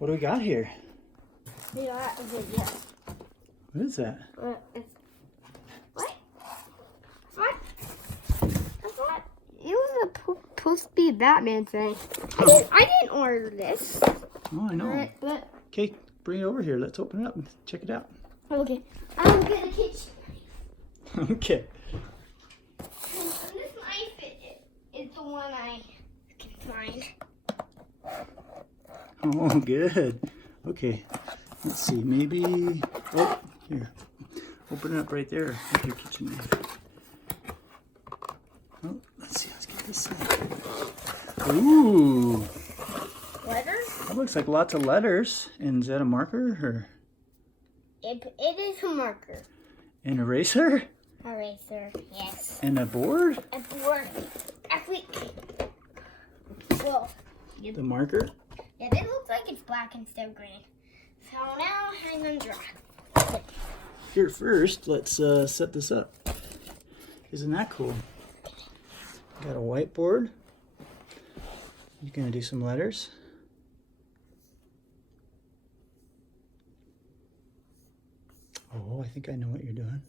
What do we got here? We got a video. What is that? What? I thought it was supposed to be a Batman thing. I didn't order this. Oh, I know. Alright, but Okay, bring it over here. Let's open it up and check it out. okay, I'm gonna kitchen. Okay. And this knife is the one I can find. Oh, good. Okay, let's see. Maybe. Oh, here. Open it up right there with your kitchen knife. Oh, let's see. Let's get this side. Ooh. Letters? That looks like lots of letters. And is that a marker or It is a marker. an eraser? Eraser, yes. And a board? A board. Actually, well, The marker? yeah, it looks like it's black instead of green. So now I'm gonna draw. Here first, let's set this up. Isn't that cool? Got a whiteboard. You're gonna do some letters. Oh, I think I know what you're doing.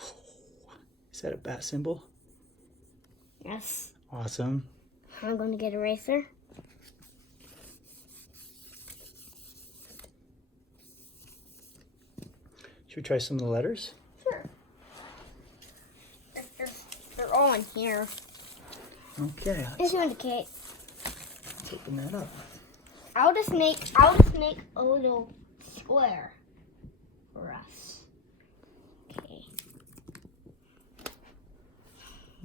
Oh, is that a bat symbol? Yes. Awesome. I'm gonna get eraser. Should we try some of the letters? Sure. They're all in here. Okay, Just to indicate. let's open that up. I'll just make a little square for us. Okay.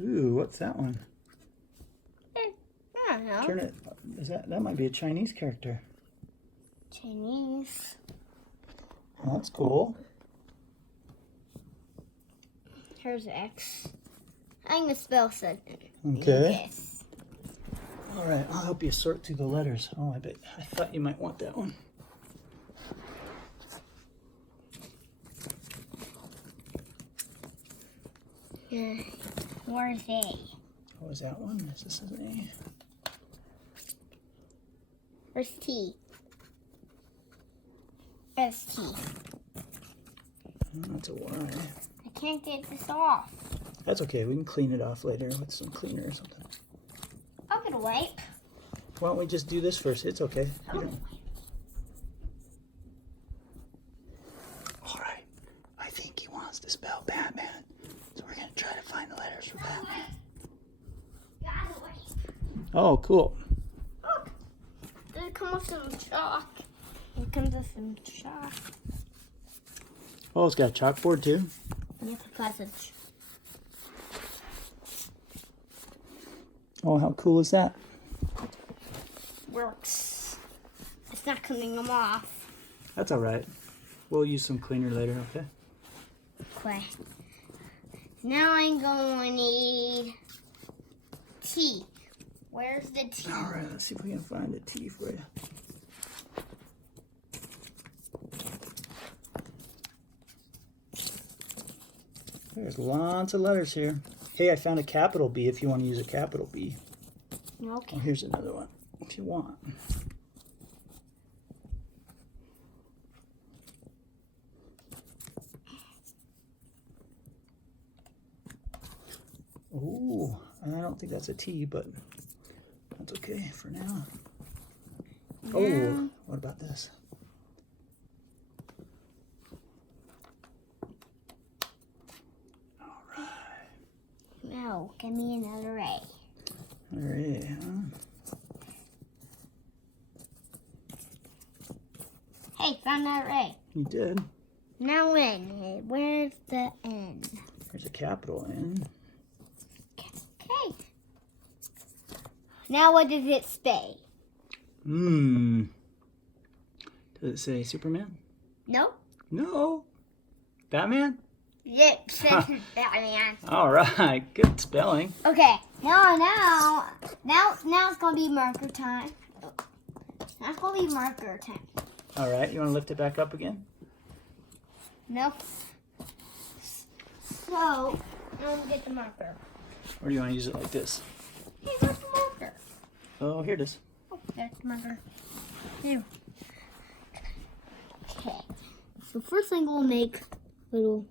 Ooh, what's that one? I don't know. Turn it. That might be a Chinese character. Chinese. Oh, that's cool. Here's X. I'm gonna spell something. Okay. Yes. All right, I'll help you sort through the letters. Oh, I thought you might want that one. Where's A? What was that one? Is this an Where's T? Where's T? A? Oh, that's a Y. I can't get this off. That's okay. We can clean it off later with some cleaner or something. I'll get a wipe. Why don't we just do this first? It's okay. You don't... All right. I think he wants to spell Batman. So we're going to try to find the letters for Batman. Got a wipe. Oh, cool. Look. Does it come with some chalk? It comes with some chalk. Oh, it's got a chalkboard too. And it's a passage. Oh, how cool is that? Works. It's not cleaning them off. That's all right. We'll use some cleaner later, okay? Okay. Now I'm going to need T. Where's the T? All right, let's see if we can find a T for you. There's lots of letters here. Hey, I found a capital B if you want to use a capital B. Okay. Oh, here's another one if you want. Oh, I don't think that's a T, but that's okay for now. Oh, what about this? All right. No, give me another A. All right. Huh? Hey, found another A. You did. Now N. Where's the N? There's a capital N. Okay. Now what does it say? Does it say Superman? No. No. Batman? It says Batman. All right. Good spelling. Okay. Now it's gonna be marker time. Now it's gonna be marker time. All right. You want to lift it back up again? Nope. So, I'm gonna get the marker. Or do you want to use it like this? Hey, where's the marker? Oh, here it is. Oh, there's the marker. Here. Okay. So first I'm going to make a little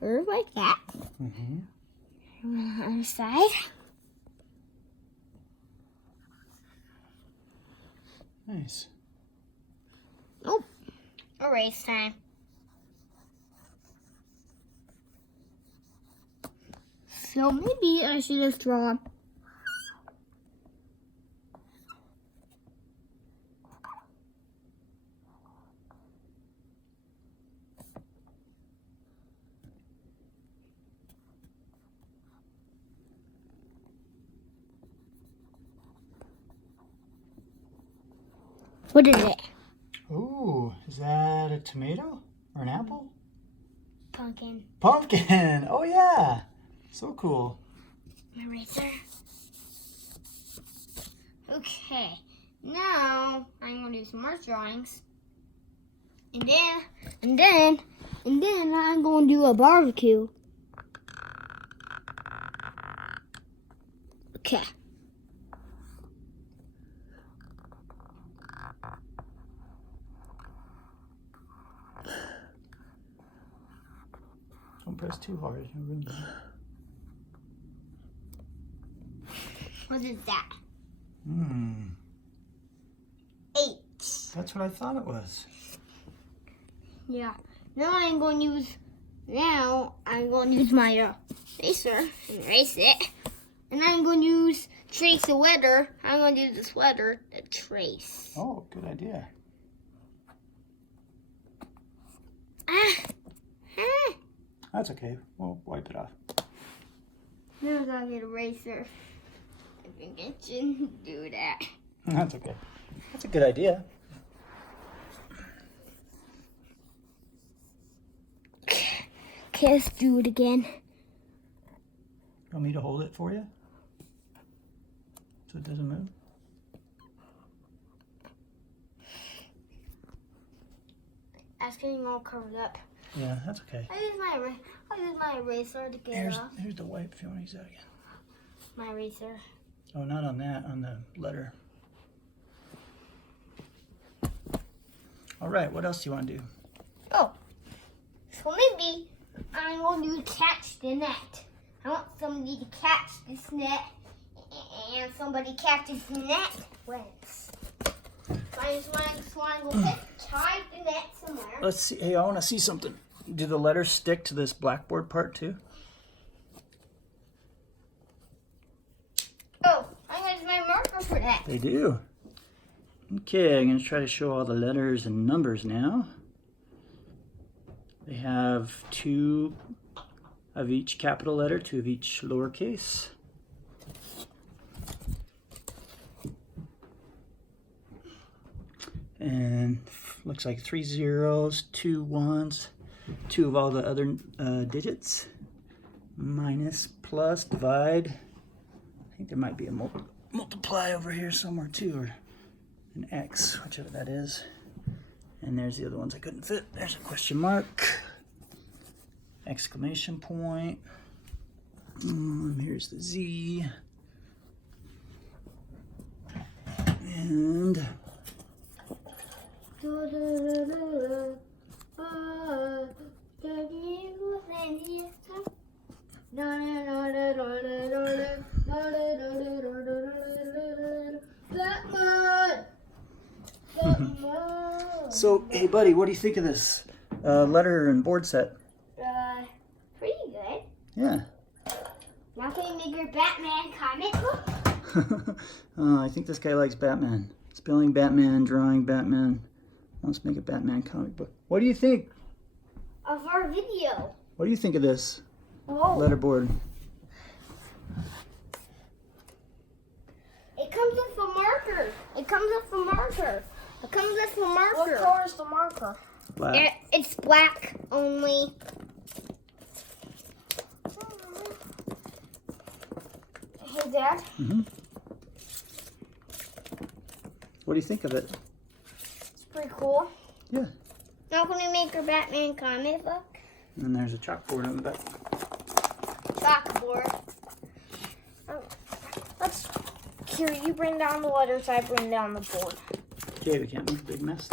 curve like that. Mm-hmm. And on the other side. Nice. Oh, erase time. So maybe I should just draw. What is it? Ooh, is that a tomato or an apple? Pumpkin. Pumpkin! Oh yeah! So cool. My eraser. Okay, now I'm gonna do some more drawings. And then I'm gonna do a barbecue. Okay. Don't press too hard. You'll ruin it. What is that? Hmm. H. That's what I thought it was. Yeah. Now I'm going to use my eraser and erase it. And I'm going to use trace a sweater. I'm going to use the sweater to trace. Oh, good idea. That's okay. We'll wipe it off. Now I got an eraser. I think I shouldn't do that. That's okay. That's a good idea. Okay, let's do it again. You want me to hold it for you? So it doesn't move? That's getting all covered up. Yeah, that's okay. I'll use my eraser to get it off. Here's the wipe if you want to use that again. My eraser. Oh, not on that, on the letter. All right, what else do you want to do? Oh, so maybe I'm going to catch the net. I want somebody to catch this net, and somebody catches the net wins. So I'm going to tie the net somewhere. Let's see. Hey, I want to see something. Do the letters stick to this blackboard part too? Oh, I'm going to use my marker for that. They do. Okay, I'm going to try to show all the letters and numbers now. They have 2 of each capital letter, 2 of each lowercase. And looks like 3 zeros, 2 ones, 2 of all the other digits. Minus, plus, divide. I think there might be a multiply over here somewhere too, or an X, whichever that is. And there's the other ones I couldn't fit. There's a question mark, exclamation point. Here's the Z. And so, hey buddy, what do you think of this letter and board set? Pretty good. Yeah. Now can you make your Batman comic book? I think this guy likes Batman. Spelling Batman, drawing Batman. Wants to make a Batman comic book. What do you think? Of our video. What do you think of this Oh. letterboard? It comes with a marker. It comes with a marker. It comes with a marker. What color is the marker? Black. It's black only. Hey, Dad. What do you think of it? It's pretty cool. Yeah. Now can we make our Batman comic book? And there's a chalkboard on the back. blackboard. Let's. Here, you bring down the letters. I bring down the board. Okay, we can't make a big mess.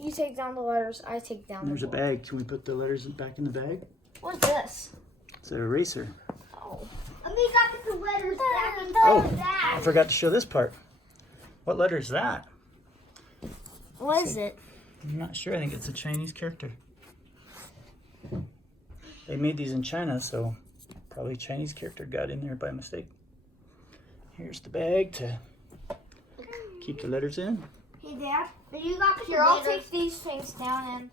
You take down the letters. I take down And there's the a board. bag. Can we put the letters back in the bag? What's this? It's an eraser. Oh. Let me got the letters back into Oh, the I bag. forgot to show this part. What letter is that? What is it? I'm not sure. I think it's a Chinese character. They made these in China, so probably a Chinese character got in there by mistake. Here's the bag to keep the letters in. Hey, Dad. But you got the Here, I'll letters. take these things down and